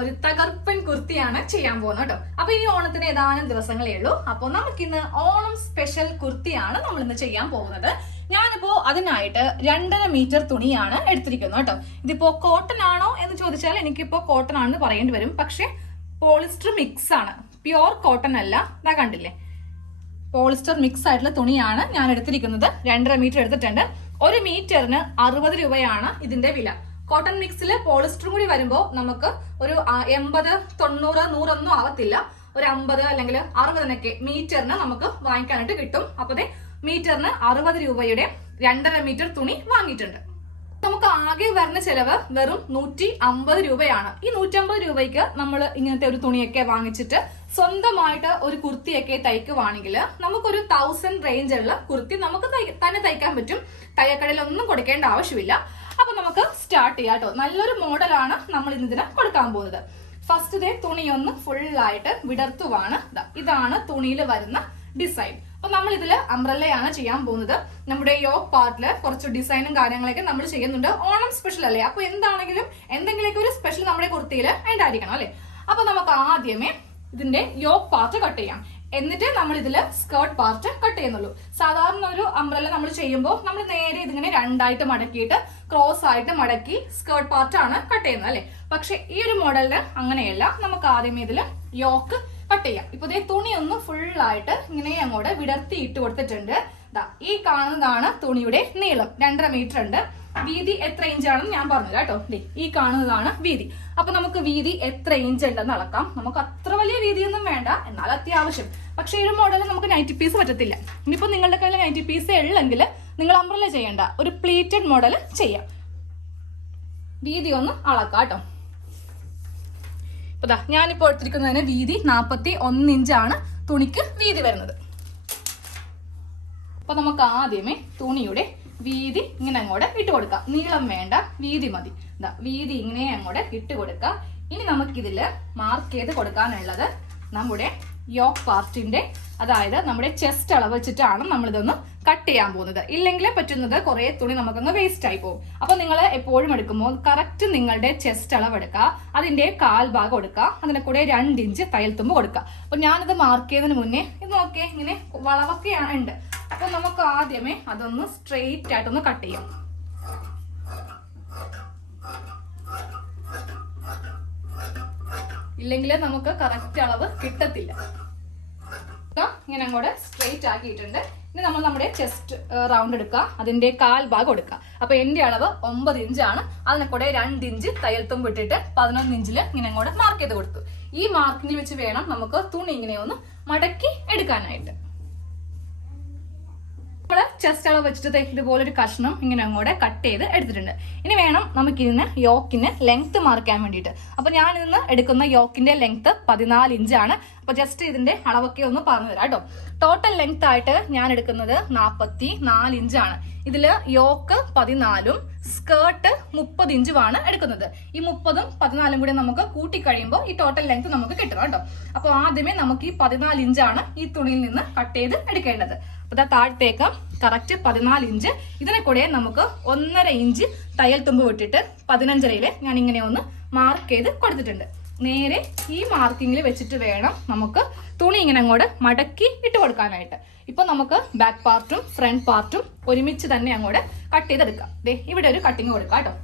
ഒരു തകർപ്പൻ കുർത്തിയാണ് ചെയ്യാൻ പോകുന്നത് കേട്ടോ. അപ്പൊ ഈ ഓണത്തിന് ഏതാനും ദിവസങ്ങളേ ഉള്ളൂ. അപ്പൊ നമുക്കിന്ന് ഓണം സ്പെഷ്യൽ കുർത്തിയാണ് നമ്മൾ ഇന്ന് ചെയ്യാൻ പോകുന്നത്. ഞാനിപ്പോ അതിനായിട്ട് 2.5 മീറ്റർ തുണിയാണ് എടുത്തിരിക്കുന്നത് കേട്ടോ. ഇതിപ്പോ കോട്ടൺ ആണോ എന്ന് ചോദിച്ചാൽ എനിക്കിപ്പോ കോട്ടൺ ആണെന്ന് പറയേണ്ടി വരും. പക്ഷെ പോളിസ്റ്റർ മിക്സ് ആണ്, പ്യുവർ കോട്ടൺ അല്ല. ഇതാ കണ്ടില്ലേ, പോളിസ്റ്റർ മിക്സ് ആയിട്ടുള്ള തുണിയാണ് ഞാൻ എടുത്തിരിക്കുന്നത്. 2.5 മീറ്റർ എടുത്തിട്ടുണ്ട്. 1 മീറ്ററിന് 60 രൂപയാണ് ഇതിന്റെ വില. കോട്ടൺ മിക്സിൽ പോളിസ്റ്ററും കൂടി വരുമ്പോൾ നമുക്ക് ഒരു 80, 90, 100 ഒന്നും ആവത്തില്ല. ഒരു 50 അല്ലെങ്കിൽ 60 മീറ്ററിന് നമുക്ക് വാങ്ങിക്കാനായിട്ട് കിട്ടും. അപ്പൊ മീറ്ററിന് 60 രൂപയുടെ 2.5 മീറ്റർ തുണി വാങ്ങിയിട്ടുണ്ട്. നമുക്ക് ആകെ വരുന്ന ചെലവ് വെറും 150 രൂപയാണ്. ഈ 150 രൂപയ്ക്ക് നമ്മൾ ഇങ്ങനത്തെ ഒരു തുണിയൊക്കെ വാങ്ങിച്ചിട്ട് സ്വന്തമായിട്ട് ഒരു കുർത്തിയൊക്കെ തയ്ക്കുവാണെങ്കിൽ നമുക്കൊരു 1000 റേഞ്ചുള്ള കുർത്തി നമുക്ക് തന്നെ തയ്ക്കാൻ പറ്റും. തയ്യക്കടയിലൊന്നും കൊടുക്കേണ്ട ആവശ്യമില്ല. അപ്പൊ നമുക്ക് സ്റ്റാർട്ട് ചെയ്യാം കേട്ടോ. നല്ലൊരു മോഡലാണ് നമ്മൾ ഇതിന് കൊടുക്കാൻ പോകുന്നത്. ഫസ്റ്റ് തുണിയൊന്ന് ഫുള്ളായിട്ട് വിടർത്തുവാണ്. ഇതാണ് തുണിയിൽ വരുന്ന ഡിസൈൻ. അപ്പൊ നമ്മൾ ഇതില് അംബ്രല്ലയാണ് ചെയ്യാൻ പോകുന്നത്. നമ്മുടെ യോക്ക് പാർട്ടില് കുറച്ച് ഡിസൈനും കാര്യങ്ങളൊക്കെ നമ്മൾ ചെയ്യുന്നുണ്ട്. ഓണം സ്പെഷ്യൽ അല്ലേ, അപ്പൊ എന്താണെങ്കിലും എന്തെങ്കിലുമൊക്കെ ഒരു സ്പെഷ്യൽ നമ്മുടെ കുർത്തിയിൽ ഉണ്ടായിരിക്കണം അല്ലെ. അപ്പൊ നമുക്ക് ആദ്യമേ ഇതിന്റെ യോക്ക് പാർട്ട് കട്ട് ചെയ്യാം. എന്നിട്ട് നമ്മൾ ഇതില് സ്കേർട്ട് പാർട്ട് കട്ട് ചെയ്യുന്നുള്ളൂ. സാധാരണ ഒരു അംബ്രല്ല നമ്മൾ ചെയ്യുമ്പോൾ നമ്മൾ നേരെ ഇതിങ്ങനെ 2ആയിട്ട് മടക്കിയിട്ട് ക്രോസ് ആയിട്ട് മടക്കി സ്കേർട്ട് പാർട്ട് ആണ് കട്ട് ചെയ്യുന്നത് അല്ലെ. പക്ഷെ ഈ ഒരു മോഡലിന് അങ്ങനെയല്ല. നമുക്ക് ആദ്യമേ ഇതില് യോക്ക് കട്ട് ചെയ്യാം. ഇപ്പൊ തുണി ഒന്ന് ഫുള്ളായിട്ട് ഇങ്ങനെ അങ്ങോട്ട് വിടർത്തി ഇട്ട് കൊടുത്തിട്ടുണ്ട്. ഈ കാണുന്നതാണ് തുണിയുടെ നീളം. 2.5 മീറ്റർ ഉണ്ട്. വീതി എത്ര ഇഞ്ചാണെന്ന് ഞാൻ പറഞ്ഞു കേട്ടോ. ഈ കാണുന്നതാണ് വീതി. അപ്പൊ നമുക്ക് വീതി എത്ര ഇഞ്ച് ഉണ്ടെന്ന് അളക്കാം. നമുക്ക് അത്ര വലിയ വീതിയൊന്നും വേണ്ട, എന്നാൽ അത്യാവശ്യം. പക്ഷെ ഈ ഒരു മോഡലിൽ നമുക്ക് നൈറ്റി പീസ് പറ്റത്തില്ല. ഇനിയിപ്പോ നിങ്ങളുടെ കയ്യിൽ നൈറ്റി പീസ് ഉള്ളെങ്കിൽ നിങ്ങൾ അംബ്രല്ല ചെയ്യണ്ട, ഒരു പ്ലീറ്റഡ് മോഡൽ ചെയ്യാം. വീതി ഒന്ന് അളക്കാം കേട്ടോ. ഇപ്പൊ ഞാനിപ്പോ എടുത്തിരിക്കുന്നതിന് വീതി 41 ഇഞ്ചാണ് തുണിക്ക് വീതി വരുന്നത്. അപ്പൊ നമുക്ക് ആദ്യമേ തുണിയുടെ വീതി ഇങ്ങനെ അങ്ങോട്ട് ഇട്ട് കൊടുക്കാം. നീളം വേണ്ട, വീതി മതി. വീതി ഇങ്ങനെ അങ്ങോട്ട് ഇട്ട് കൊടുക്കാം. ഇനി നമുക്കിതില് മാർക്ക് ചെയ്ത് കൊടുക്കാനുള്ളത് നമ്മുടെ യോക്ക് പാർട്ടിന്റെ, അതായത് നമ്മുടെ ചെസ്റ്റ് അളവ് വെച്ചിട്ടാണ് നമ്മൾ ഇതൊന്ന് കട്ട് ചെയ്യാൻ പോകുന്നത്. ഇല്ലെങ്കിലേ പറ്റുന്നത് കുറെ തുണി നമുക്കങ്ങ് വേസ്റ്റ് ആയി പോകും. അപ്പൊ നിങ്ങൾ എപ്പോഴും എടുക്കുമ്പോൾ കറക്റ്റ് നിങ്ങളുടെ ചെസ്റ്റ് അളവ് എടുക്കുക. അതിന്റെ 1/4 ഭാഗം എടുക്കുക. അതിനെ കൂടെ 2 ഇഞ്ച് തയ്യൽ തുമ്പ് കൊടുക്കുക. അപ്പൊ ഞാനിത് മാർക്ക് ചെയ്തതിന് മുന്നേ ഇത് നോക്കിയേ, ഇങ്ങനെ വളവൊക്കെയാണ് ഉണ്ട്. അപ്പൊ നമുക്ക് ആദ്യമേ അതൊന്ന് സ്ട്രെയിറ്റ് ആയിട്ടൊന്ന് കട്ട് ചെയ്യാം. ഇല്ലെങ്കിൽ നമുക്ക് കറക്റ്റ് അളവ് കിട്ടത്തില്ല. ഇങ്ങനെ അങ്ങോട്ട് സ്ട്രെയിറ്റ് ആക്കിയിട്ടുണ്ട്. ഇനി നമ്മൾ നമ്മുടെ ചെസ്റ്റ് റൗണ്ട് എടുക്കുക. അതിന്റെ 1/4 ഭാഗം എടുക്കുക. അപ്പൊ എന്റെ അളവ് 9 ഇഞ്ചാണ്. അതിനെ കൂടെ 2 ഇഞ്ച് തയ്യൽ തുമ്പ് ഇട്ടിട്ട് 11 ഇഞ്ചിൽ ഇങ്ങനെ അങ്ങോട്ട് മാർക്ക് ചെയ്ത് കൊടുത്തു. ഈ മാർക്കിങ്ങിൽ വെച്ച് വേണം നമുക്ക് തുണി ഇങ്ങനെ ഒന്ന് മടക്കി എടുക്കാനായിട്ട്. നമ്മള് ചെസ്റ്റ് അളവ് വെച്ചിട്ട് ഇതുപോലെ ഒരു കഷ്ണം ഇങ്ങനെ അങ്ങോട്ട് കട്ട് ചെയ്ത് എടുത്തിട്ടുണ്ട്. ഇനി വേണം നമുക്കിതിന് യോക്കിന് ലെങ്ത് മാർക്കാൻ വേണ്ടിയിട്ട്. അപ്പൊ ഞാൻ ഇതിന് എടുക്കുന്ന യോക്കിന്റെ ലെങ്ത് 14 ഇഞ്ചാണ്. അപ്പൊ ജസ്റ്റ് ഇതിന്റെ അളവൊക്കെ ഒന്ന് പറഞ്ഞു തരാം കേട്ടോ. ടോട്ടൽ ലെങ്ത് ആയിട്ട് ഞാൻ എടുക്കുന്നത് 44 ഇഞ്ചാണ്. ഇതില് യോക്ക് 14ഉം സ്കേർട്ട് 30 ഇഞ്ചുമാണ് എടുക്കുന്നത്. ഈ 30ഉം 14ഉം കൂടി നമുക്ക് കൂട്ടിക്കഴിയുമ്പോൾ ഈ ടോട്ടൽ ലെങ്ത് നമുക്ക് കിട്ടും കേട്ടോ. അപ്പൊ ആദ്യമേ നമുക്ക് ഈ 14 ഇഞ്ചാണ് ഈ തുണിയിൽ നിന്ന് കട്ട് ചെയ്ത് എടുക്കേണ്ടത്. അപ്പൊ താഴത്തേക്ക് കറക്റ്റ് 14 ഇഞ്ച്. ഇതിനെ കൂടെ നമുക്ക് 1.5 ഇഞ്ച് തയ്യൽ തുമ്പ് വിട്ടിട്ട് 15യില് ഞാൻ ഇങ്ങനെ ഒന്ന് മാർക്ക് ചെയ്ത് കൊടുത്തിട്ടുണ്ട്. നേരെ ഈ മാർക്കിങ്ങിൽ വെച്ചിട്ട് വേണം നമുക്ക് തുണി ഇങ്ങനെ അങ്ങോട്ട് മടക്കി ഇട്ട് കൊടുക്കാനായിട്ട്. ഇപ്പൊ നമുക്ക് ബാക്ക് പാർട്ടും ഫ്രണ്ട് പാർട്ടും ഒരുമിച്ച് തന്നെ അങ്ങോട്ട് കട്ട് ചെയ്തെടുക്കാം. ഇവിടെ ഒരു കട്ടിങ് കൊടുക്കാം കേട്ടോ.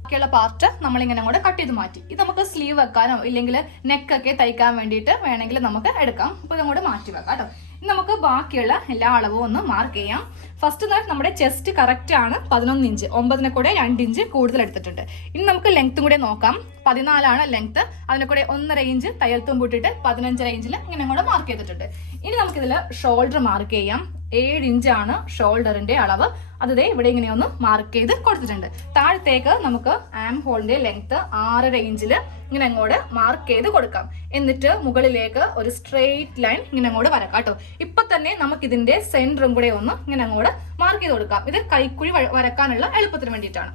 ബാക്കിയുള്ള പാർട്ട് നമ്മളിങ്ങനെ അങ്ങോട്ട് കട്ട് ചെയ്ത് മാറ്റി. ഇത് നമുക്ക് സ്ലീവ് വെക്കാനോ ഇല്ലെങ്കിൽ നെക്കൊക്കെ തയ്ക്കാൻ വേണ്ടിയിട്ട് വേണമെങ്കിൽ നമുക്ക് എടുക്കാം. അപ്പൊ ഇതങ്ങോട്ട് മാറ്റി വെക്കാം കേട്ടോ. ഇനി നമുക്ക് ബാക്കിയുള്ള എല്ലാ അളവും ഒന്ന് മാർക്ക് ചെയ്യാം. ഫസ്റ്റ് നമ്മുടെ ചെസ്റ്റ് കറക്റ്റ് ആണ് 11 ഇഞ്ച്. 9നെ കൂടെ 2 ഇഞ്ച് കൂടുതൽ എടുത്തിട്ടുണ്ട്. ഇനി നമുക്ക് ലെങ്ത്തും കൂടെ നോക്കാം. 14 ലെങ്ത്. അതിനെ കൂടെ 1.5 ഇഞ്ച് തയ്യൽ തുമ്പ് ഇട്ടിട്ട് 15.5 ഇഞ്ചിൽ ഇങ്ങനെ അങ്ങോട്ട് മാർക്ക് ചെയ്തിട്ടുണ്ട്. ഇനി നമുക്കിതിൽ ഷോൾഡർ മാർക്ക് ചെയ്യാം. 7 ഇഞ്ചാണ് ഷോൾഡറിന്റെ അളവ്. അത് ഇവിടെ ഇങ്ങനെ ഒന്ന് മാർക്ക് ചെയ്ത് കൊടുത്തിട്ടുണ്ട്. താഴത്തേക്ക് നമുക്ക് ആം ഹോളിന്റെ ലെങ്ത് 6.5 ഇഞ്ചില് ഇങ്ങനെ അങ്ങോട്ട് മാർക്ക് ചെയ്ത് കൊടുക്കാം. എന്നിട്ട് മുകളിലേക്ക് ഒരു സ്ട്രെയിറ്റ് ലൈൻ ഇങ്ങനെ അങ്ങോട്ട് വരക്കാം കേട്ടോ. ഇപ്പൊ തന്നെ നമുക്ക് ഇതിന്റെ സെന്ററും കൂടെ ഒന്ന് ഇങ്ങനെ അങ്ങോട്ട് മാർക്ക് ചെയ്ത് കൊടുക്കാം. ഇത് കൈക്കുഴി വരക്കാനുള്ള എളുപ്പത്തിന് വേണ്ടിയിട്ടാണ്.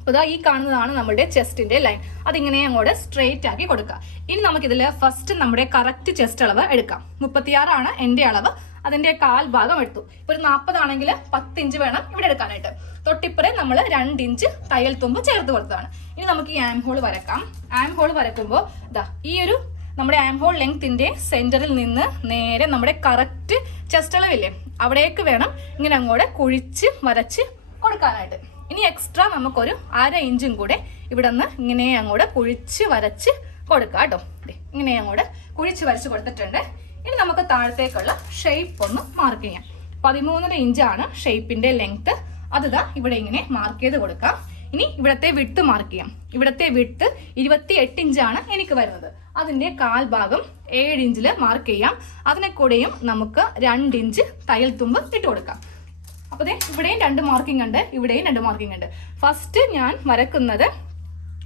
അപ്പൊ ഈ കാണുന്നതാണ് നമ്മുടെ ചെസ്റ്റിന്റെ ലൈൻ. അതിങ്ങനെ അങ്ങോട്ട് സ്ട്രെയിറ്റ് ആക്കി കൊടുക്കുക. ഇനി നമുക്കിതിൽ ഫസ്റ്റ് നമ്മുടെ കറക്റ്റ് ചെസ്റ്റ് അളവ് എടുക്കാം. 36 ആണ് എന്റെ അളവ്. അതിന്റെ കാൽ ഭാഗം എടുത്തു. ഇപ്പൊ ഒരു 40 ആണെങ്കിൽ 10 ഇഞ്ച് വേണം ഇവിടെ എടുക്കാനായിട്ട്. തൊട്ടിപ്പുറേ നമ്മൾ 2 ഇഞ്ച് തയ്യൽ തുമ്പ് ചേർത്ത് കൊടുത്തതാണ്. ഇനി നമുക്ക് ഈ ആം ഹോൾ വരക്കാം. ആം ഹോൾ വരക്കുമ്പോൾ ഇതാ ഈ ഒരു നമ്മുടെ ആം ഹോൾ ലെങ്ത്തിന്റെ സെന്ററിൽ നിന്ന് നേരെ നമ്മുടെ കറക്റ്റ് ചെസ്റ്റ് അളവില്ലേ അവിടേക്ക് വേണം ഇങ്ങനെ അങ്ങോട്ട് കുഴിച്ച് വരച്ച് കൊടുക്കാനായിട്ട്. ഇനി എക്സ്ട്രാ നമുക്കൊരു 1/2 ഇഞ്ചും കൂടെ ഇവിടെ നിന്ന് ഇങ്ങനെ അങ്ങോട്ട് കുഴിച്ച് വരച്ച് കൊടുക്കാം കേട്ടോ. ഇങ്ങനെ അങ്ങോട്ട് കുഴിച്ച് വരച്ച് കൊടുത്തിട്ടുണ്ട്. ഇനി നമുക്ക് താഴത്തേക്കുള്ള ഷേപ്പ് ഒന്ന് മാർക്ക് ചെയ്യാം. 13.5 ഇഞ്ചാണ് ഷേപ്പിന്റെ ലെങ്ത്. അതിതാ ഇവിടെ ഇങ്ങനെ മാർക്ക് ചെയ്ത് കൊടുക്കാം. ഇനി ഇവിടത്തെ വിട്ട് മാർക്ക് ചെയ്യാം. ഇവിടത്തെ വിട്ട് 28 ഇഞ്ചാണ് എനിക്ക് വരുന്നത്. അതിന്റെ കാൽ ഭാഗം 7 ഇഞ്ചിൽ മാർക്ക് ചെയ്യാം. അതിനെ കൂടെയും നമുക്ക് 2 ഇഞ്ച് തയ്യൽ തുമ്പ് ഇട്ട് കൊടുക്കാം. അപ്പൊ ഇവിടെയും 2 മാർക്കിംഗ് ഉണ്ട്, ഇവിടെയും 2 മാർക്കിംഗ് ഉണ്ട്. ഫസ്റ്റ് ഞാൻ വരക്കുന്നത്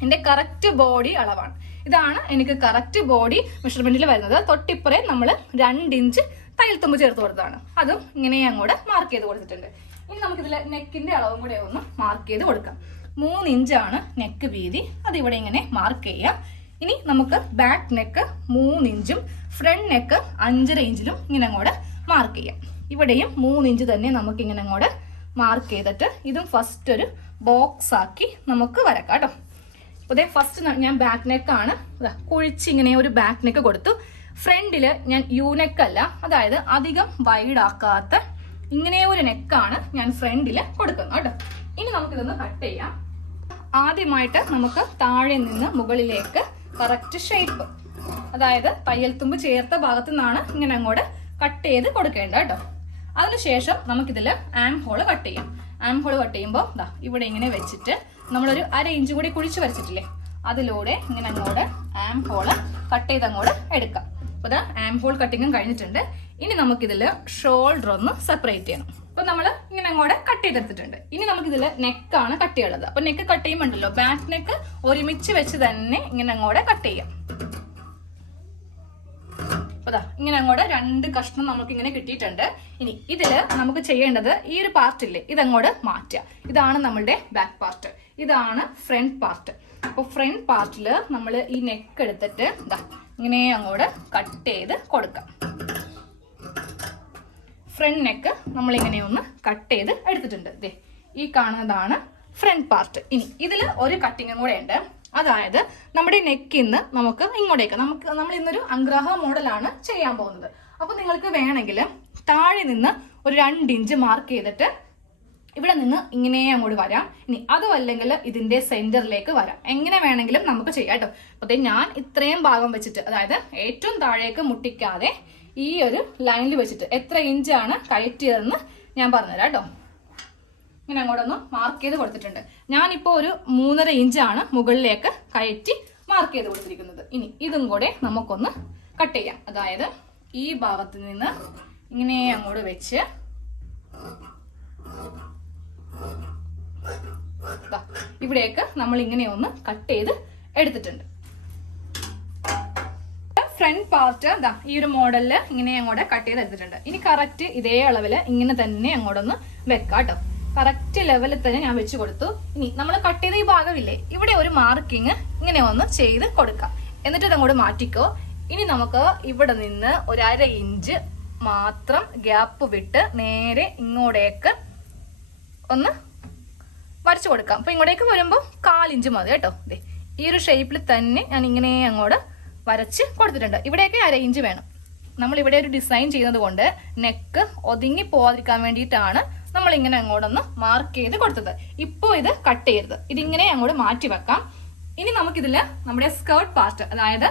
എന്റെ കറക്റ്റ് ബോഡി അളവാണ്. ഇതാണ് എനിക്ക് കറക്റ്റ് ബോഡി മെഷർമെന്റിൽ വരുന്നത്. തൊട്ടിപ്പുറേ നമ്മൾ 2 ഇഞ്ച് തയ്യൽ തുമ്പ് ചേർത്ത് കൊടുത്തതാണ്. അതും ഇങ്ങനെ അങ്ങോട്ട് മാർക്ക് ചെയ്ത് കൊടുത്തിട്ടുണ്ട്. ഇനി നമുക്കിതിൽ നെക്കിന്റെ അളവും കൂടെ ഒന്ന് മാർക്ക് ചെയ്ത് കൊടുക്കാം. 3 ഇഞ്ചാണ് നെക്ക് വീതി. അത് ഇവിടെ ഇങ്ങനെ മാർക്ക് ചെയ്യാം. ഇനി നമുക്ക് ബാക്ക് നെക്ക് 3 ഇഞ്ചും ഫ്രണ്ട് നെക്ക് 5.5 ഇഞ്ചിലും ഇങ്ങനെ അങ്ങോട്ട് മാർക്ക് ചെയ്യാം. ഇവിടെയും 3 ഇഞ്ച് തന്നെ നമുക്ക് ഇങ്ങനെ അങ്ങോട്ട് മാർക്ക് ചെയ്തിട്ട് ഇതും ഫസ്റ്റ് ഒരു ബോക്സ് ആക്കി നമുക്ക് വരക്കാം കേട്ടോ. അതെ ഫസ്റ്റ് ഞാൻ ബാക്ക് നെക്കാണ് കുഴിച്ച് ഇങ്ങനെ ഒരു ബാക്ക് നെക്ക് കൊടുത്തു. ഫ്രണ്ടില് ഞാൻ യു നെക്കല്ല, അതായത് അധികം വൈഡ് ആക്കാത്ത ഇങ്ങനെ ഒരു നെക്കാണ് ഞാൻ ഫ്രണ്ടില് കൊടുക്കുന്നത് കേട്ടോ. ഇനി നമുക്കിതൊന്ന് കട്ട് ചെയ്യാം. ആദ്യമായിട്ട് നമുക്ക് താഴെ നിന്ന് മുകളിലേക്ക് കറക്റ്റ് ഷേപ്പ്, അതായത് തയ്യൽ തുമ്പ് ചേർത്ത ഭാഗത്തു നിന്നാണ് ഇങ്ങനെ അങ്ങോട്ട് കട്ട് ചെയ്ത് കൊടുക്കേണ്ടത് കേട്ടോ. അതിനുശേഷം നമുക്കിതിൽ ആം ഹോള് കട്ട് ചെയ്യാം. ആം ഹോള് കട്ട് ചെയ്യുമ്പോൾ ഇവിടെ ഇങ്ങനെ വെച്ചിട്ട് നമ്മളൊരു 1/2 ഇഞ്ച് കൂടി കുഴിച്ച് വരച്ചിട്ടില്ലേ അതിലൂടെ ഇങ്ങനെ അങ്ങോട്ട് ആം ഹോള് കട്ട് ചെയ്ത് അങ്ങോട്ട് എടുക്കാം. അപ്പൊ ആം ഹോൾ കട്ടിങ്ങും കഴിഞ്ഞിട്ടുണ്ട്. ഇനി നമുക്കിതിൽ ഷോൾഡർ ഒന്ന് സെപ്പറേറ്റ് ചെയ്യണം. അപ്പൊ നമ്മൾ ഇങ്ങനെ അങ്ങോട്ട് കട്ട് ചെയ്തെടുത്തിട്ടുണ്ട്. ഇനി നമുക്കിതിൽ നെക്കാണ് കട്ട് ചെയ്യുള്ളത്. അപ്പൊ നെക്ക് കട്ട് ചെയ്യുമ്പോണ്ടല്ലോ ബാക്ക് നെക്ക് ഒരുമിച്ച് വെച്ച് തന്നെ ഇങ്ങനെ അങ്ങോട്ട് കട്ട് ചെയ്യാം. ഇങ്ങനെ അങ്ങോട്ട് 2 കഷ്ണം നമുക്ക് ഇങ്ങനെ കിട്ടിയിട്ടുണ്ട്. ഇനി ഇതില് നമുക്ക് ചെയ്യേണ്ടത് ഈ ഒരു പാർട്ട് ഇല്ലേ ഇതങ്ങോട്ട് മാറ്റുക. ഇതാണ് നമ്മളുടെ ബാക്ക് പാർട്ട്, ഇതാണ് ഫ്രണ്ട് പാർട്ട്. അപ്പൊ ഫ്രണ്ട് പാർട്ടില് നമ്മൾ ഈ നെക്ക് എടുത്തിട്ട് ഇങ്ങനെ അങ്ങോട്ട് കട്ട് ചെയ്ത് കൊടുക്കാം. ഫ്രണ്ട് നെക്ക് നമ്മൾ ഇങ്ങനെ ഒന്ന് കട്ട് ചെയ്ത് എടുത്തിട്ടുണ്ട്. ഈ കാണുന്നതാണ് ഫ്രണ്ട് പാർട്ട്. ഇനി ഇതിൽ ഒരു കട്ടിങ്ങും കൂടെ ഉണ്ട്. അതായത് നമ്മുടെ നെക്കിന്ന് നമുക്ക് ഇങ്ങോട്ടേക്ക് നമ്മൾ ഇന്നൊരു അംഗ്രഹ മോഡലാണ് ചെയ്യാൻ പോകുന്നത്. അപ്പൊ നിങ്ങൾക്ക് വേണമെങ്കിൽ താഴെ നിന്ന് ഒരു 2 ഇഞ്ച് മാർക്ക് ചെയ്തിട്ട് ഇവിടെ നിന്ന് ഇങ്ങനെ അങ്ങോട്ട് വരാം. ഇനി അതും അല്ലെങ്കിൽ ഇതിന്റെ സെന്ററിലേക്ക് വരാം. എങ്ങനെ വേണമെങ്കിലും നമുക്ക് ചെയ്യാം കേട്ടോ. അപ്പൊ ഞാൻ ഇത്രയും ഭാഗം വെച്ചിട്ട്, അതായത് ഏറ്റവും താഴേക്ക് മുട്ടിക്കാതെ ഈ ഒരു ലൈനിൽ വെച്ചിട്ട് എത്ര ഇഞ്ചാണ് കയറ്റിയതെന്ന് ഞാൻ പറഞ്ഞുതരാം കേട്ടോ. ഇങ്ങനെ അങ്ങോട്ടൊന്ന് മാർക്ക് ചെയ്ത് കൊടുത്തിട്ടുണ്ട്. ഞാനിപ്പോൾ ഒരു 3.5 ഇഞ്ചാണ് മുകളിലേക്ക് കയറ്റി മാർക്ക് ചെയ്ത് കൊടുത്തിരിക്കുന്നത്. ഇനി ഇതും കൂടെ നമുക്കൊന്ന് കട്ട് ചെയ്യാം. അതായത് ഈ ഭാഗത്ത് നിന്ന് ഇങ്ങനെ അങ്ങോട്ട് വെച്ച് ഇവിടേക്ക് നമ്മൾ ഇങ്ങനെ ഒന്ന് കട്ട് ചെയ്ത് എടുത്തിട്ടുണ്ട്. ഫ്രണ്ട് പാർട്ട് ഈ ഒരു മോഡലില് ഇങ്ങനെ അങ്ങോട്ട് കട്ട് ചെയ്ത് എടുത്തിട്ടുണ്ട്. ഇനി കറക്റ്റ് ഇതേ അളവില് ഇങ്ങനെ തന്നെ അങ്ങോട്ടൊന്ന് വെക്കാം കേട്ടോ. കറക്റ്റ് ലെവലിൽ തന്നെ ഞാൻ വെച്ച് കൊടുത്തു. ഇനി നമ്മൾ കട്ട് ചെയ്ത ഈ ഭാഗമില്ലേ ഇവിടെ ഒരു മാർക്കിങ് ഇങ്ങനെ ഒന്ന് ചെയ്ത് കൊടുക്കാം. എന്നിട്ട് ഇതങ്ങോട്ട് മാറ്റിക്കോ. ഇനി നമുക്ക് ഇവിടെ നിന്ന് ഒരു 1/2 ഇഞ്ച് മാത്രം ഗ്യാപ്പ് വിട്ട് നേരെ ഇങ്ങോട്ടേക്ക് ഒന്ന് വരച്ചു കൊടുക്കാം. അപ്പൊ ഇങ്ങോട്ടേക്ക് വരുമ്പോൾ 1/4 ഇഞ്ച് മതി കേട്ടോ. ഈ ഒരു ഷേപ്പിൽ തന്നെ ഞാൻ ഇങ്ങനെ അങ്ങോട്ട് വരച്ച് കൊടുത്തിട്ടുണ്ട്. ഇവിടെയൊക്കെ 1/2 ഇഞ്ച് വേണം. നമ്മൾ ഇവിടെ ഒരു ഡിസൈൻ ചെയ്യുന്നത് കൊണ്ട് നെക്ക് ഒതുങ്ങി പോവാതിരിക്കാൻ വേണ്ടിയിട്ടാണ് നമ്മൾ ഇങ്ങനെ അങ്ങോട്ടൊന്ന് മാർക്ക് ചെയ്ത് കൊടുത്തത്. ഇപ്പോൾ ഇത് കട്ട് ചെയ്യരുത്, ഇതിങ്ങനെ അങ്ങോട്ട് മാറ്റി വെക്കാം. ഇനി നമുക്കിതില് നമ്മുടെ സ്കേർട്ട് പാർട്ട്, അതായത്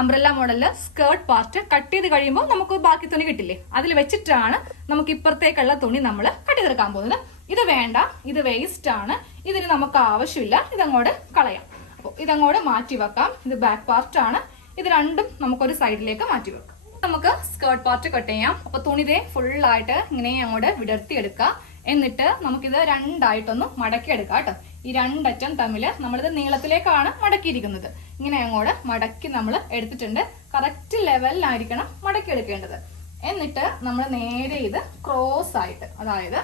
അംബ്രല്ല മോഡലില് സ്കേർട്ട് പാർട്ട് കട്ട് ചെയ്ത് കഴിയുമ്പോൾ നമുക്ക് ബാക്കി തുണി കിട്ടില്ലേ, അതിൽ വെച്ചിട്ടാണ് നമുക്ക് ഇപ്പുറത്തേക്കുള്ള തുണി നമ്മൾ കട്ട് ചെയ്തെടുക്കാൻ പോകുന്നത്. ഇത് വേണ്ട, ഇത് വേസ്റ്റ് ആണ്, ഇതിന് നമുക്ക് ആവശ്യമില്ല, ഇതങ്ങോട്ട് കളയാം. അപ്പോൾ ഇതങ്ങോട്ട് മാറ്റി വെക്കാം. ഇത് ബാക്ക് പാർട്ട് ആണ്. ഇത് രണ്ടും നമുക്കൊരു സൈഡിലേക്ക് മാറ്റി വെക്കാം. നമുക്ക് സ്കേർട്ട് പാർട്ട് കട്ട് ചെയ്യാം. അപ്പൊ തുണിതേ ഫുള്ളായിട്ട് ഇങ്ങനെ അങ്ങോട്ട് വിടർത്തി എടുക്കാം. എന്നിട്ട് നമുക്കിത് 2 ആയിട്ടൊന്ന് മടക്കി എടുക്കാം കേട്ടോ. ഈ 2 അറ്റം തമ്മിൽ നമ്മളിത് നീളത്തിലേക്കാണ് മടക്കിയിരിക്കുന്നത്. ഇങ്ങനെ അങ്ങോട്ട് മടക്കി നമ്മൾ എടുത്തിട്ടുണ്ട്. കറക്റ്റ് ലെവലിലായിരിക്കണം മടക്കി എടുക്കേണ്ടത്. എന്നിട്ട് നമ്മൾ നേരെ ഇത് ക്രോസ് ആയിട്ട്, അതായത്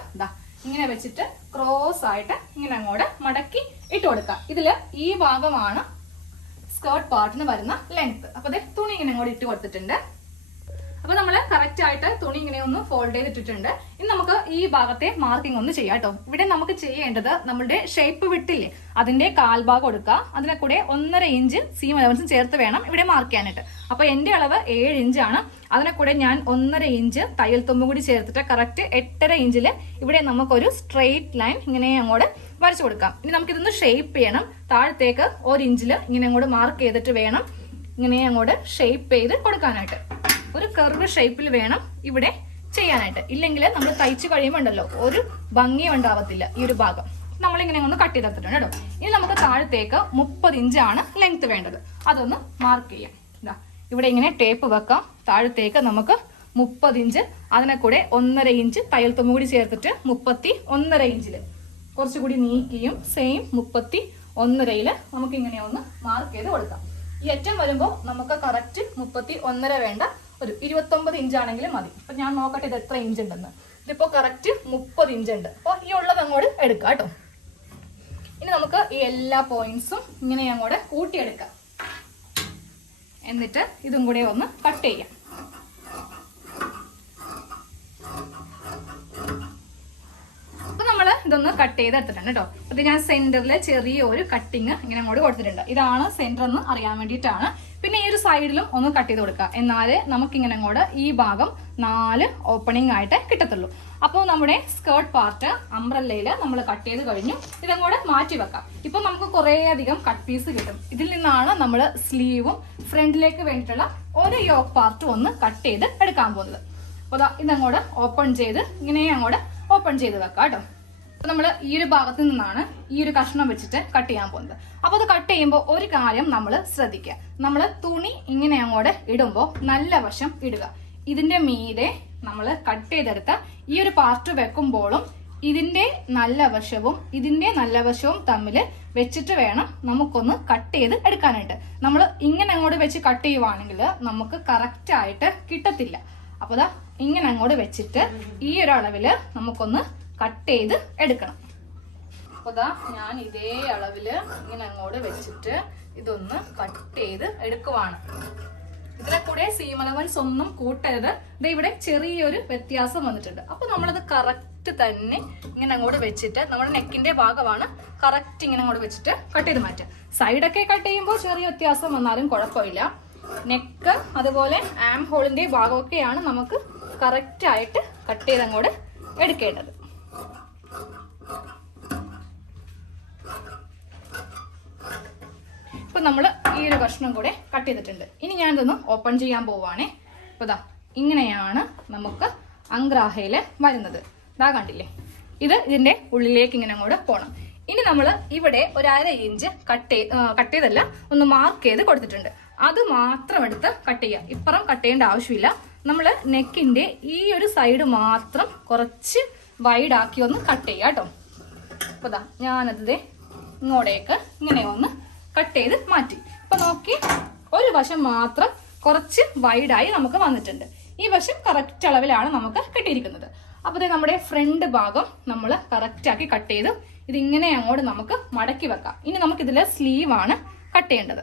ഇങ്ങനെ വെച്ചിട്ട് ക്രോസ് ആയിട്ട് ഇങ്ങനെ അങ്ങോട്ട് മടക്കി ഇട്ട് കൊടുക്കാം. ഇതില് ഈ ഭാഗമാണ് സ്കേർട്ട് പാർട്ടിന് വരുന്ന ലെങ്ത്. അപ്പൊ തുണി ഇങ്ങനെ അങ്ങോട്ട് ഇട്ട് കൊടുത്തിട്ടുണ്ട്. അപ്പൊ നമ്മൾ കറക്റ്റ് ആയിട്ട് തുണി ഇങ്ങനെ ഒന്ന് ഫോൾഡ് ചെയ്തിട്ടിട്ടുണ്ട്. ഇനി നമുക്ക് ഈ ഭാഗത്തെ മാർക്കിംഗ് ഒന്ന് ചെയ്യാം കേട്ടോ. ഇവിടെ നമുക്ക് ചെയ്യേണ്ടത് നമ്മുടെ ഷേപ്പ് വിട്ടില്ലേ അതിന്റെ കാൽഭാഗം എടുക്കുക. അതിനെ കൂടെ 1.5 ഇഞ്ച് സീം അലവൻസും ചേർത്ത് വേണം ഇവിടെ മാർക്ക് ചെയ്യാനായിട്ട്. അപ്പൊ എന്റെ അളവ് 7 ഇഞ്ചാണ്. അതിനെ കൂടെ ഞാൻ 1.5 ഇഞ്ച് തയ്യൽ തുമ്പും കൂടി ചേർത്തിട്ട് കറക്റ്റ് 8.5 ഇഞ്ചിൽ ഇവിടെ നമുക്കൊരു സ്ട്രെയിറ്റ് ലൈൻ ഇങ്ങനെ അങ്ങോട്ട് വരച്ചു കൊടുക്കാം. ഇനി നമുക്കിതൊന്ന് ഷേപ്പ് ചെയ്യണം. താഴത്തേക്ക് 1 ഇഞ്ചിൽ ഇങ്ങനെ അങ്ങോട്ട് മാർക്ക് ചെയ്തിട്ട് വേണം ഇങ്ങനെ അങ്ങോട്ട് ഷേപ്പ് ചെയ്ത് കൊടുക്കാനായിട്ട്. ഒരു കർവ് ഷേപ്പിൽ വേണം ഇവിടെ ചെയ്യാനായിട്ട്. ഇല്ലെങ്കിൽ നമ്മൾ തയ്ച്ചു കഴിയുമ്പോൾ ഉണ്ടല്ലോ ഒരു ഭംഗിയും ഉണ്ടാവത്തില്ല ഈ ഒരു ഭാഗം. നമ്മളിങ്ങനെ ഒന്ന് കട്ട് ചെയ്തെടുത്തിട്ടുണ്ട് കേട്ടോ. ഇനി നമുക്ക് താഴത്തേക്ക് 30 ഇഞ്ചാണ് ലെങ്ത് വേണ്ടത്. അതൊന്ന് മാർക്ക് ചെയ്യാം. ഇതാ ഇവിടെ ഇങ്ങനെ ടേപ്പ് വെക്കാം. താഴത്തേക്ക് നമുക്ക് 30 ഇഞ്ച്, അതിനെ കൂടെ 1.5 ഇഞ്ച് തയ്യൽ തുമ്പ് കൂടി ചേർത്തിട്ട് 31.5 ഇഞ്ചിൽ കുറച്ചുകൂടി നീക്കിയും സെയിം 31.5 നമുക്ക് ഇങ്ങനെ ഒന്ന് മാർക്ക് ചെയ്ത് കൊടുക്കാം. ഈ അറ്റം വരുമ്പോൾ നമുക്ക് കറക്റ്റ് 31.5 വേണ്ട, ഒരു 29 ഇഞ്ചാണെങ്കിലും മതി. അപ്പൊ ഞാൻ നോക്കട്ടെ ഇത് എത്ര ഇഞ്ച് ഉണ്ടെന്ന്. ഇതിപ്പോ കറക്റ്റ് 30 ഇഞ്ച് ഉണ്ട്. അപ്പൊ ഈ ഉള്ളത് അങ്ങോട്ട് എടുക്കാം കേട്ടോ. ഇനി നമുക്ക് ഈ എല്ലാ പോയിന്റ്സും ഇങ്ങനെ അങ്ങോട്ട് കൂട്ടിയെടുക്കാം. എന്നിട്ട് ഇതും കൂടെ ഒന്ന് കട്ട് ചെയ്യാം. ഇതൊന്ന് കട്ട് ചെയ്ത് എടുത്തിട്ടുണ്ട് കേട്ടോ. അത് ഞാൻ സെന്ററിൽ ചെറിയൊരു കട്ടിങ് ഇങ്ങനെ അങ്ങോട്ട് കൊടുത്തിട്ടുണ്ട്. ഇതാണ് സെന്റർ എന്ന് അറിയാൻ വേണ്ടിയിട്ടാണ്. പിന്നെ ഈ ഒരു സൈഡിലും ഒന്ന് കട്ട് ചെയ്ത് കൊടുക്കുക. എന്നാലേ നമുക്കിങ്ങനെ അങ്ങോട്ട് ഈ ഭാഗം 4 ഓപ്പണിംഗ് ആയിട്ട് കിട്ടത്തുള്ളൂ. അപ്പോൾ നമ്മുടെ സ്കേർട്ട് പാർട്ട് അംബ്രല്ലയിൽ നമ്മൾ കട്ട് ചെയ്ത് കഴിഞ്ഞു. ഇതങ്ങോട്ട് മാറ്റി വെക്കാം. ഇപ്പൊ നമുക്ക് കുറേ അധികം കട്ട് പീസ് കിട്ടും. ഇതിൽ നിന്നാണ് നമ്മൾ സ്ലീവും ഫ്രണ്ടിലേക്ക് വേണ്ടിയിട്ടുള്ള ഒരു യോക്ക് പാർട്ടും ഒന്ന് കട്ട് ചെയ്ത് എടുക്കാൻ പോകുന്നത്. അപ്പോൾ ഇതങ്ങോട്ട് ഓപ്പൺ ചെയ്ത് ഇങ്ങനെ അങ്ങോട്ട് ഓപ്പൺ ചെയ്ത് വെക്കാം കേട്ടോ. നമ്മൾ ഈ ഒരു ഭാഗത്ത് നിന്നാണ് ഈ ഒരു കഷ്ണം വെച്ചിട്ട് കട്ട് ചെയ്യാൻ പോകുന്നത്. അപ്പൊ അത് കട്ട് ചെയ്യുമ്പോൾ ഒരു കാര്യം നമ്മൾ ശ്രദ്ധിക്കുക. നമ്മൾ തുണി ഇങ്ങനെ അങ്ങോട്ട് ഇടുമ്പോൾ നല്ല വശം ഇടുക. ഇതിന്റെ മീതെ നമ്മൾ കട്ട് ചെയ്തെടുത്ത ഈ ഒരു പാർട്ട് വെക്കുമ്പോഴും ഇതിന്റെ നല്ല വശവും ഇതിന്റെ നല്ല വശവും തമ്മിൽ വെച്ചിട്ട് വേണം നമുക്കൊന്ന് കട്ട് ചെയ്ത് എടുക്കാനായിട്ട്. നമ്മൾ ഇങ്ങനെ അങ്ങോട്ട് വെച്ച് കട്ട് ചെയ്യുവാണെങ്കിൽ നമുക്ക് കറക്റ്റ് ആയിട്ട് കിട്ടത്തില്ല. അപ്പൊ ദാ ഇങ്ങനെ അങ്ങോട്ട് വെച്ചിട്ട് ഈ ഒരു അളവില് നമുക്കൊന്ന് കട്ട് ചെയ്ത് എടുക്കണം. അപ്പൊ ഞാൻ ഇതേ അളവില് ഇങ്ങനെ അങ്ങോട്ട് വെച്ചിട്ട് ഇതൊന്ന് കട്ട് ചെയ്ത് എടുക്കുവാണ്. ഇതിനെ കൂടെ സീം അലവൻസ് ഒന്നും കൂട്ടരുത്. ഇത് ഇവിടെ ചെറിയൊരു വ്യത്യാസം വന്നിട്ടുണ്ട്. അപ്പൊ നമ്മളത് കറക്റ്റ് തന്നെ ഇങ്ങനെ അങ്ങോട്ട് വെച്ചിട്ട് നമ്മുടെ നെക്കിന്റെ ഭാഗമാണ് കറക്റ്റ് ഇങ്ങനെ അങ്ങോട്ട് വെച്ചിട്ട് കട്ട് ചെയ്ത് മാറ്റുക. സൈഡൊക്കെ കട്ട് ചെയ്യുമ്പോൾ ചെറിയ വ്യത്യാസം വന്നാലും കുഴപ്പമില്ല. നെക്ക് അതുപോലെ ആം ഹോളിന്റെ ഭാഗമൊക്കെയാണ് നമുക്ക് കറക്റ്റ് ആയിട്ട് കട്ട് ചെയ്ത് അങ്ങോട്ട് എടുക്കേണ്ടത്. ഇപ്പൊ നമ്മൾ ഈ ഒരു കഷ്ണം കൂടെ കട്ട് ചെയ്തിട്ടുണ്ട്. ഇനി ഞാൻ ഇതൊന്ന് ഓപ്പൺ ചെയ്യാൻ പോവാണേ. അപ്പൊ ദാ ഇങ്ങനെയാണ് നമുക്ക് അംഗ്രാഹയില് വരുന്നത്. ദാ കണ്ടില്ലേ, ഇത് ഇതിന്റെ ഉള്ളിലേക്ക് ഇങ്ങനെ അങ്ങോട്ട് പോണം. ഇനി നമ്മൾ ഇവിടെ 1/2 ഇഞ്ച് കട്ട് ചെയ്തല്ല ഒന്ന് മാർക്ക് ചെയ്ത് കൊടുത്തിട്ടുണ്ട്. അത് മാത്രം എടുത്ത് കട്ട് ചെയ്യാം. ഇപ്പുറം കട്ട് ചെയ്യേണ്ട ആവശ്യമില്ല. നമ്മൾ നെക്കിന്റെ ഈ ഒരു സൈഡ് മാത്രം കുറച്ച് വൈഡ് ആക്കി ഒന്ന് കട്ട് ചെയ്യാം കേട്ടോ. അപ്പൊ ദാ ഞാനത് ഇങ്ങോട്ടേക്ക് ഇങ്ങനെ ഒന്ന് കട്ട് ചെയ്ത് മാറ്റി. ഇപ്പൊ നോക്കി, ഒരു വശം മാത്രം കുറച്ച് വൈഡായി നമുക്ക് വന്നിട്ടുണ്ട്. ഈ വശം കറക്റ്റ് അളവിലാണ് നമുക്ക് കിട്ടിയിരിക്കുന്നത്. അപ്പൊ നമ്മുടെ ഫ്രണ്ട് ഭാഗം നമ്മൾ കറക്റ്റ് ആക്കി കട്ട് ചെയ്ത് ഇതിങ്ങനെ അങ്ങോട്ട് നമുക്ക് മടക്കി വെക്കാം. ഇനി നമുക്ക് ഇതിലെ സ്ലീവ് ആണ് കട്ട് ചെയ്യേണ്ടത്.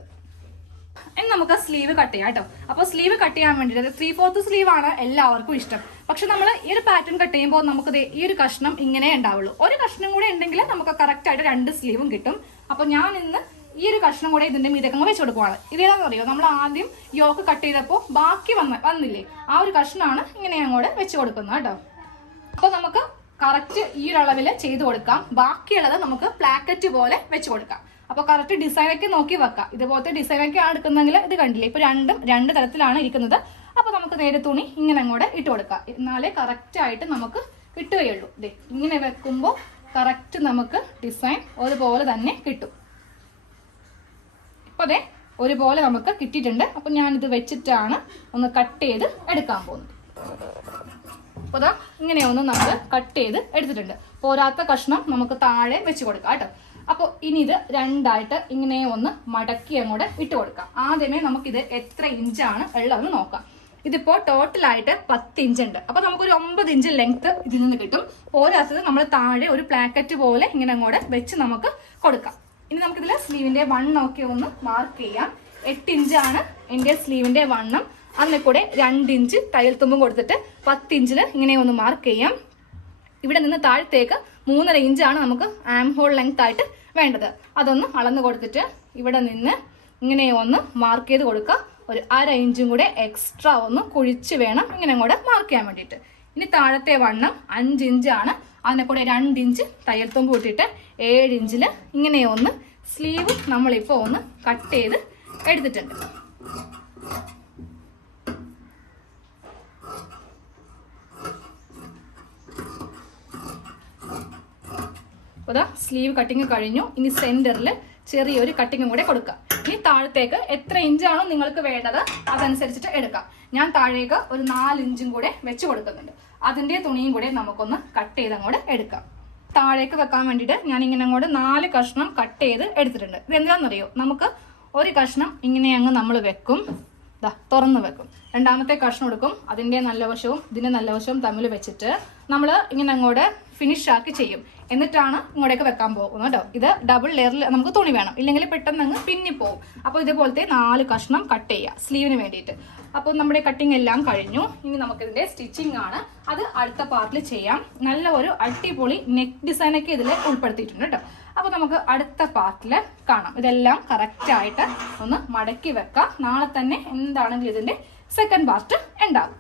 ഇനി നമുക്ക് സ്ലീവ് കട്ട് ചെയ്യാം കേട്ടോ. അപ്പൊ സ്ലീവ് കട്ട് ചെയ്യാൻ വേണ്ടിയിട്ട് 3/4 സ്ലീവ് ആണ് എല്ലാവർക്കും ഇഷ്ടം. പക്ഷെ നമ്മൾ ഈ ഒരു പാറ്റേൺ കട്ട് ചെയ്യുമ്പോൾ നമുക്ക് ഈ ഒരു കഷ്ണം ഇങ്ങനെ ഉണ്ടാവുള്ളൂ. ഒരു കഷ്ണം കൂടെ ഉണ്ടെങ്കിൽ നമുക്ക് കറക്റ്റ് ആയിട്ട് 2 സ്ലീവും കിട്ടും. അപ്പൊ ഞാൻ ഇന്ന് ഈ ഒരു കഷ്ണം കൂടെ ഇതിന്റെ മീതൊക്കെ വെച്ച് കൊടുക്കുവാണ്. ഇതേതാണെന്ന് അറിയോ, നമ്മൾ ആദ്യം യോക്ക് കട്ട് ചെയ്തപ്പോൾ ബാക്കി വന്നില്ലേ, ആ ഒരു കഷ്ണമാണ് ഇങ്ങനെ അങ്ങോട്ട് വെച്ച് കൊടുക്കുന്നത് കേട്ടോ. അപ്പൊ നമുക്ക് കറക്റ്റ് ഈ ഒരു അളവില് ചെയ്ത് കൊടുക്കാം. ബാക്കിയുള്ളത് നമുക്ക് പ്ലാക്കറ്റ് പോലെ വെച്ച് കൊടുക്കാം. അപ്പൊ കറക്റ്റ് ഡിസൈനൊക്കെ നോക്കി വെക്കാം. ഇതുപോലത്തെ ഡിസൈനൊക്കെ ആണ് എടുക്കുന്നെങ്കിൽ ഇത് കണ്ടില്ലേ, ഇപ്പൊ രണ്ട് തരത്തിലാണ് ഇരിക്കുന്നത്. അപ്പൊ നമുക്ക് നേരെ തുണി ഇങ്ങനെ അങ്ങോട്ട് ഇട്ട് കൊടുക്കാം. എന്നാലേ കറക്റ്റ് ആയിട്ട് നമുക്ക് കിട്ടുകയുള്ളൂ. ഇതേ ഇങ്ങനെ വെക്കുമ്പോൾ കറക്റ്റ് നമുക്ക് ഡിസൈൻ ഒരുപോലെ തന്നെ കിട്ടും. അപ്പൊ അതെ ഒരുപോലെ നമുക്ക് കിട്ടിയിട്ടുണ്ട്. അപ്പൊ ഞാനിത് വെച്ചിട്ടാണ് ഒന്ന് കട്ട് ചെയ്ത് എടുക്കാൻ പോകുന്നത്. അപ്പൊ അതാ ഇങ്ങനെയൊന്ന് നമ്മൾ കട്ട് ചെയ്ത് എടുത്തിട്ടുണ്ട്. പോരാത്ത കഷ്ണം നമുക്ക് താഴെ വെച്ച് കൊടുക്കാം കേട്ടോ. അപ്പോൾ ഇനി ഇത് രണ്ടായിട്ട് ഇങ്ങനെ ഒന്ന് മടക്കി അങ്ങോട്ട് ഇട്ട് കൊടുക്കാം. ആദ്യമേ നമുക്കിത് എത്ര ഇഞ്ചാണ് ഉള്ളതെന്ന് നോക്കാം. ഇതിപ്പോ ടോട്ടലായിട്ട് 10 ഇഞ്ച് ഉണ്ട്. അപ്പൊ നമുക്കൊരു 9 ഇഞ്ച് ലെങ്ത് ഇതിൽ നിന്ന് കിട്ടും. പോരാത്തത് നമ്മൾ താഴെ ഒരു പ്ലാക്കറ്റ് പോലെ ഇങ്ങനെ അങ്ങോട്ട് വെച്ച് നമുക്ക് കൊടുക്കാം. ഇനി നമുക്കിതിൽ സ്ലീവിന്റെ വണ്ണം ഒക്കെ ഒന്ന് മാർക്ക് ചെയ്യാം. 8 ഇഞ്ചാണ് എൻ്റെ സ്ലീവിന്റെ വണ്ണം. അതിനെ കൂടെ 2 ഇഞ്ച് തയ്യൽ തുമ്പും കൊടുത്തിട്ട് 10 ഇഞ്ചിൽ ഇങ്ങനെ ഒന്ന് മാർക്ക് ചെയ്യാം. ഇവിടെ നിന്ന് താഴത്തേക്ക് 3.5 ഇഞ്ചാണ് നമുക്ക് ആം ഹോൾ ലെങ്ത് ആയിട്ട് വേണ്ടത്. അതൊന്ന് അളന്ന് കൊടുത്തിട്ട് ഇവിടെ നിന്ന് ഇങ്ങനെ ഒന്ന് മാർക്ക് ചെയ്ത് കൊടുക്കുക. ഒരു 1/2 ഇഞ്ചും കൂടെ എക്സ്ട്രാ ഒന്ന് കുഴിച്ച് വേണം ഇങ്ങനെ കൂടെ മാർക്ക് ചെയ്യാൻ വേണ്ടിയിട്ട്. ഇനി താഴത്തെ വണ്ണം 5 ഇഞ്ചാണ്. അതിനെ കൂടെ 2 ഇഞ്ച് തയ്യൽ തുമ്പ് ഇട്ടിട്ട് 7 ഇഞ്ചിൽ ഇങ്ങനെ ഒന്ന് സ്ലീവ് നമ്മളിപ്പോൾ ഒന്ന് കട്ട് ചെയ്ത് എടുത്തിട്ടുണ്ട്. അപ്പോൾ സ്ലീവ് കട്ടിങ് കഴിഞ്ഞു. ഇനി സെന്ററിൽ ചെറിയൊരു കട്ടിങ്ങും കൂടെ കൊടുക്കുക. ഇനി താഴത്തേക്ക് എത്ര ഇഞ്ചാണോ നിങ്ങൾക്ക് വേണ്ടത് അതനുസരിച്ചിട്ട് എടുക്കാം. ഞാൻ താഴേക്ക് ഒരു 4 ഇഞ്ചും കൂടെ വെച്ച് കൊടുക്കുന്നുണ്ട്. അതിൻ്റെ തുണിയും കൂടെ നമുക്കൊന്ന് കട്ട് ചെയ്ത് അങ്ങോട്ട് എടുക്കാം. താഴേക്ക് വെക്കാൻ വേണ്ടിയിട്ട് ഞാൻ ഇങ്ങനെ അങ്ങോട്ട് 4 കഷ്ണം കട്ട് ചെയ്ത് എടുത്തിട്ടുണ്ട്. ഇത് എന്താണെന്നറിയോ, നമുക്ക് ഒരു കഷ്ണം ഇങ്ങനെ അങ്ങ് നമ്മൾ വെക്കും, തുറന്ന് വെക്കും. രണ്ടാമത്തെ കഷ്ണം എടുക്കും, അതിൻ്റെ നല്ല വശവും ഇതിൻ്റെ നല്ല വശവും തമ്മിൽ വെച്ചിട്ട് നമ്മൾ ഇങ്ങനെ അങ്ങോട്ട് ഫിനിഷ് ആക്കി ചെയ്യും. എന്നിട്ടാണ് ഇങ്ങോട്ടേക്ക് വെക്കാൻ പോകുന്നത് കേട്ടോ. ഇത് ഡബിൾ ലെയറിൽ നമുക്ക് തുണി വേണം, ഇല്ലെങ്കിൽ പെട്ടെന്ന് അങ്ങ് പിന്നിപ്പോവും. അപ്പോൾ ഇതേപോലത്തെ 4 കഷ്ണം കട്ട് ചെയ്യുക സ്ലീവിന് വേണ്ടിയിട്ട്. അപ്പോൾ നമ്മുടെ കട്ടിങ് എല്ലാം കഴിഞ്ഞു. ഇനി നമുക്കിതിൻ്റെ സ്റ്റിച്ചിങ് ആണ്, അത് അടുത്ത പാർട്ടിൽ ചെയ്യാം. നല്ല ഒരു അടിപൊളി നെക്ക് ഡിസൈനൊക്കെ ഇതിൽ ഉൾപ്പെടുത്തിയിട്ടുണ്ട് കേട്ടോ. അപ്പോൾ നമുക്ക് അടുത്ത പാർട്ടിൽ കാണാം. ഇതെല്ലാം കറക്റ്റായിട്ട് ഒന്ന് മടക്കി വെക്കാം. നാളെ തന്നെ എന്താണെങ്കിലും ഇതിൻ്റെ സെക്കൻഡ് പാർട്ട് ഉണ്ടാകും.